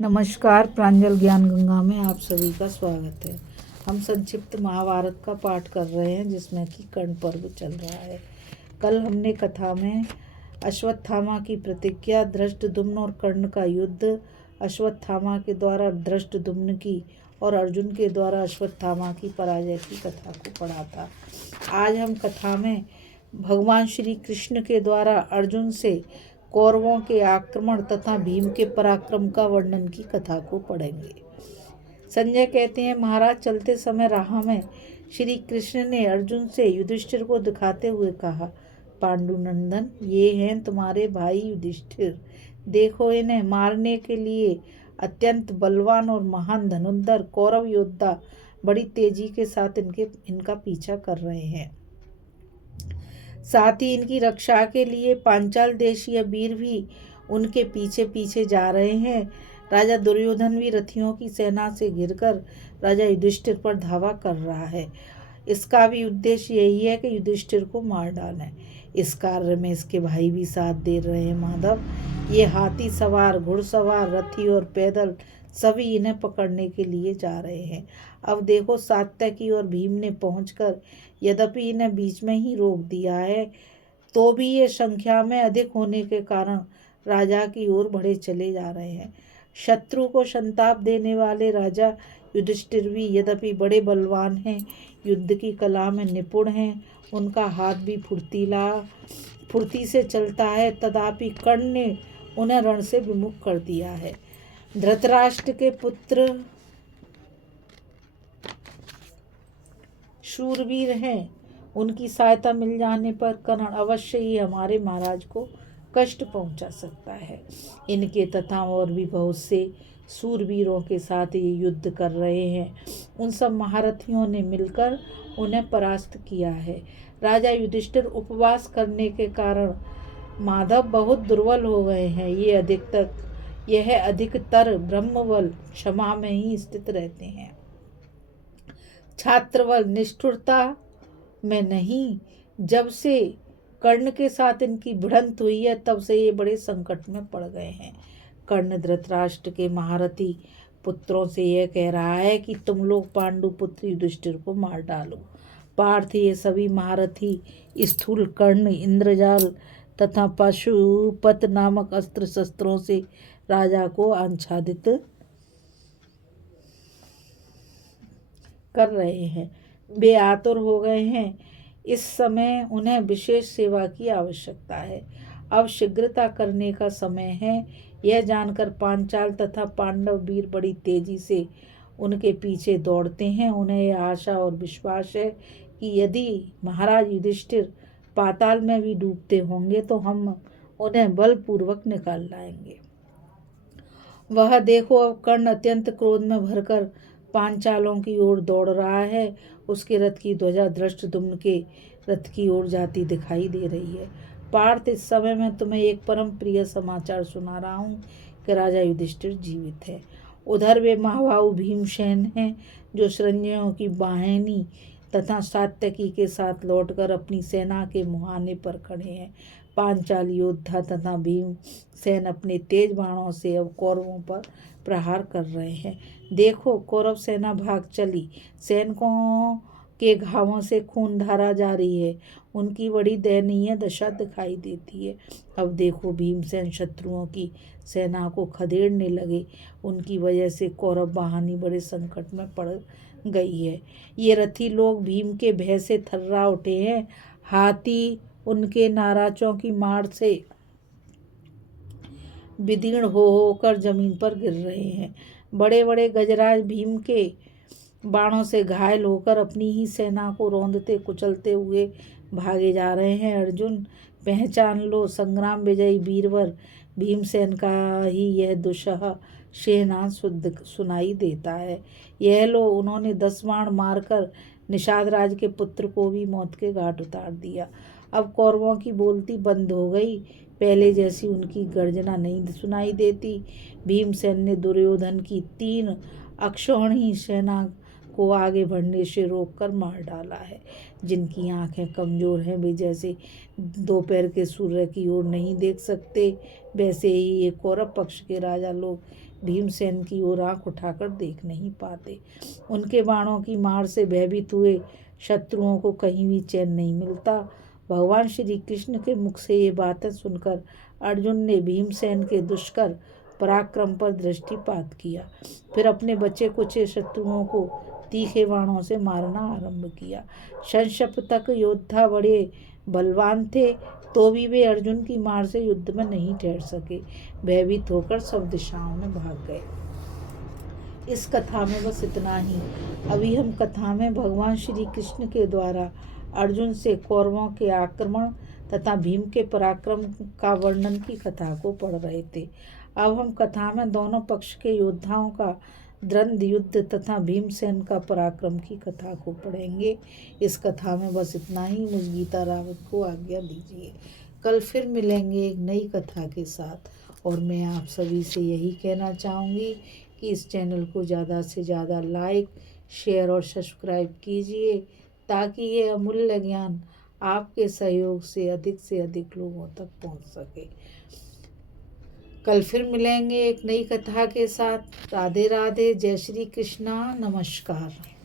नमस्कार। प्रांजल ज्ञान गंगा में आप सभी का स्वागत है। हम संक्षिप्त महाभारत का पाठ कर रहे हैं जिसमें कि कर्ण पर्व चल रहा है। कल हमने कथा में अश्वत्थामा की प्रतिज्ञा, धृष्टद्युम्न और कर्ण का युद्ध, अश्वत्थामा के द्वारा धृष्टद्युम्न की और अर्जुन के द्वारा अश्वत्थामा की पराजय की कथा को पढ़ा था। आज हम कथा में भगवान श्री कृष्ण के द्वारा अर्जुन से कौरवों के आक्रमण तथा भीम के पराक्रम का वर्णन की कथा को पढ़ेंगे। संजय कहते हैं, महाराज चलते समय राह में श्री कृष्ण ने अर्जुन से युधिष्ठिर को दिखाते हुए कहा, पांडुनंदन, ये हैं तुम्हारे भाई युधिष्ठिर। देखो, इन्हें मारने के लिए अत्यंत बलवान और महान धनुर्धर कौरव योद्धा बड़ी तेजी के साथ इनका पीछा कर रहे हैं। साथ ही इनकी रक्षा के लिए पांचाल देशीय वीर भी उनके पीछे पीछे जा रहे हैं। राजा दुर्योधन भी रथियों की सेना से घिरकर राजा युधिष्ठिर पर धावा कर रहा है। इसका भी उद्देश्य यही है कि युधिष्ठिर को मार डालें। इस कार्य में इसके भाई भी साथ दे रहे हैं। माधव, ये हाथी सवार, घुड़सवार, रथी और पैदल सभी इन्हें पकड़ने के लिए जा रहे हैं। अब देखो, सात्यकी और भीम ने पहुंचकर यद्यपि इन्हें बीच में ही रोक दिया है, तो भी ये संख्या में अधिक होने के कारण राजा की ओर बढ़े चले जा रहे हैं। शत्रु को संताप देने वाले राजा युधिष्ठिर भी यद्यपि बड़े बलवान हैं, युद्ध की कला में निपुण हैं, उनका हाथ भी फुर्ती से चलता है, तथापि कर्ण ने उन्हें रण से विमुख कर दिया है। धृतराष्ट्र के पुत्र शूरवीर हैं, उनकी सहायता मिल जाने पर कर्ण अवश्य ही हमारे महाराज को कष्ट पहुंचा सकता है। इनके तथा और भी बहुत से शूरवीरों के साथ ये युद्ध कर रहे हैं। उन सब महारथियों ने मिलकर उन्हें परास्त किया है। राजा युधिष्ठिर उपवास करने के कारण माधव बहुत दुर्बल हो गए हैं। यह अधिकतर ब्रह्मबल क्षमा में ही स्थित रहते हैं, छात्रबल निष्ठुरता में नहीं। जब से कर्ण के साथ इनकी भिड़ंत हुई है, तब से ये बड़े संकट में पड़ गए हैं। कर्ण धृतराष्ट्र के महारथी पुत्रों से यह कह रहा है कि तुम लोग पांडु पुत्र युधिष्ठिर को मार डालो। पार्थ ये सभी महारथी स्थूल कर्ण, इंद्रजाल तथा पशुपत नामक अस्त्र शस्त्रों से राजा को आच्छादित कर रहे हैं। वे आतुर हो गए हैं। इस समय उन्हें विशेष सेवा की आवश्यकता है। अब शीघ्रता करने का समय है। यह जानकर पांचाल तथा पांडव वीर बड़ी तेजी से उनके पीछे दौड़ते हैं। उन्हें यह आशा और विश्वास है कि यदि महाराज युधिष्ठिर पाताल में भी डूबते होंगे तो हम उन्हें बलपूर्वक निकाल लाएंगे। वह देखो, अब कर्ण अत्यंत क्रोध में भरकर पांचालों की ओर दौड़ रहा है। उसके रथ की ध्वजा धृष्टद्युम्न के रथ की ओर जाती दिखाई दे रही है। पार्थ, इस समय मैं तुम्हें एक परम प्रिय समाचार सुना रहा हूँ कि राजा युधिष्ठिर जीवित है। उधर वे महाबाहु भीमसेन हैं, जो संजयों की वाहिनी तथा सात्यकी के साथ लौटकर अपनी सेना के मुहाने पर खड़े हैं। पांचाल योद्धा तथा भीमसेन अपने तेज बाणों से अब कौरवों पर प्रहार कर रहे हैं। देखो, कौरव सेना भाग चली। सैनिकों के घावों से खून धारा जा रही है। उनकी बड़ी दयनीय दशा दिखाई देती है। अब देखो, भीमसेन शत्रुओं की सेना को खदेड़ने लगे। उनकी वजह से कौरव वाहिनी बड़े संकट में पड़ गई है। ये रथी लोग भीम के भय से थर्रा उठे हैं। हाथी उनके नाराजों की मार से विदीर्ण होकर जमीन पर गिर रहे हैं। बड़े बड़े गजराज भीम के बाणों से घायल होकर अपनी ही सेना को रौंदते कुचलते हुए भागे जा रहे हैं। अर्जुन, पहचान लो, संग्राम विजयी वीरवर भीमसेन का ही यह दुस्सह शेहनाद सुनाई देता है। यह लो, उन्होंने 10 बाण मारकर निषाद राज के पुत्र को भी मौत के घाट उतार दिया। अब कौरवों की बोलती बंद हो गई। पहले जैसी उनकी गर्जना नहीं सुनाई देती। भीमसेन ने दुर्योधन की 3 अक्षौहिणी सेना को आगे बढ़ने से रोककर मार डाला है। जिनकी आंखें कमजोर हैं, वे जैसे दोपहर के सूर्य की ओर नहीं देख सकते, वैसे ही ये कौरव पक्ष के राजा लोग भीमसेन की ओर आंख उठाकर देख नहीं पाते। उनके बाणों की मार से भयभीत हुए शत्रुओं को कहीं भी चैन नहीं मिलता। भगवान श्री कृष्ण के मुख से ये बातें सुनकर अर्जुन ने भीमसेन के दुष्कर पराक्रम पर दृष्टिपात किया। फिर अपने बचे कुचे शत्रुओं को तीखे बाणों से मारना आरंभ किया। शंशप तक योद्धा बड़े बलवान थे, तो भी वे अर्जुन की मार से युद्ध में नहीं ठहर सके। भयभीत होकर सब दिशाओं में भाग गए। इस कथा में बस इतना ही। अभी हम कथा में भगवान श्री कृष्ण के द्वारा अर्जुन से कौरवों के आक्रमण तथा भीम के पराक्रम का वर्णन की कथा को पढ़ रहे थे। अब हम कथा में दोनों पक्ष के योद्धाओं का द्वंद्व युद्ध तथा भीमसेन का पराक्रम की कथा को पढ़ेंगे। इस कथा में बस इतना ही। मुझ गीता रावत को आज्ञा दीजिए। कल फिर मिलेंगे एक नई कथा के साथ। और मैं आप सभी से यही कहना चाहूँगी कि इस चैनल को ज़्यादा से ज़्यादा लाइक, शेयर और सब्सक्राइब कीजिए, ताकि ये अमूल्य ज्ञान आपके सहयोग से अधिक लोगों तक पहुंच सके। कल फिर मिलेंगे एक नई कथा के साथ। राधे राधे। जय श्री कृष्णा। नमस्कार।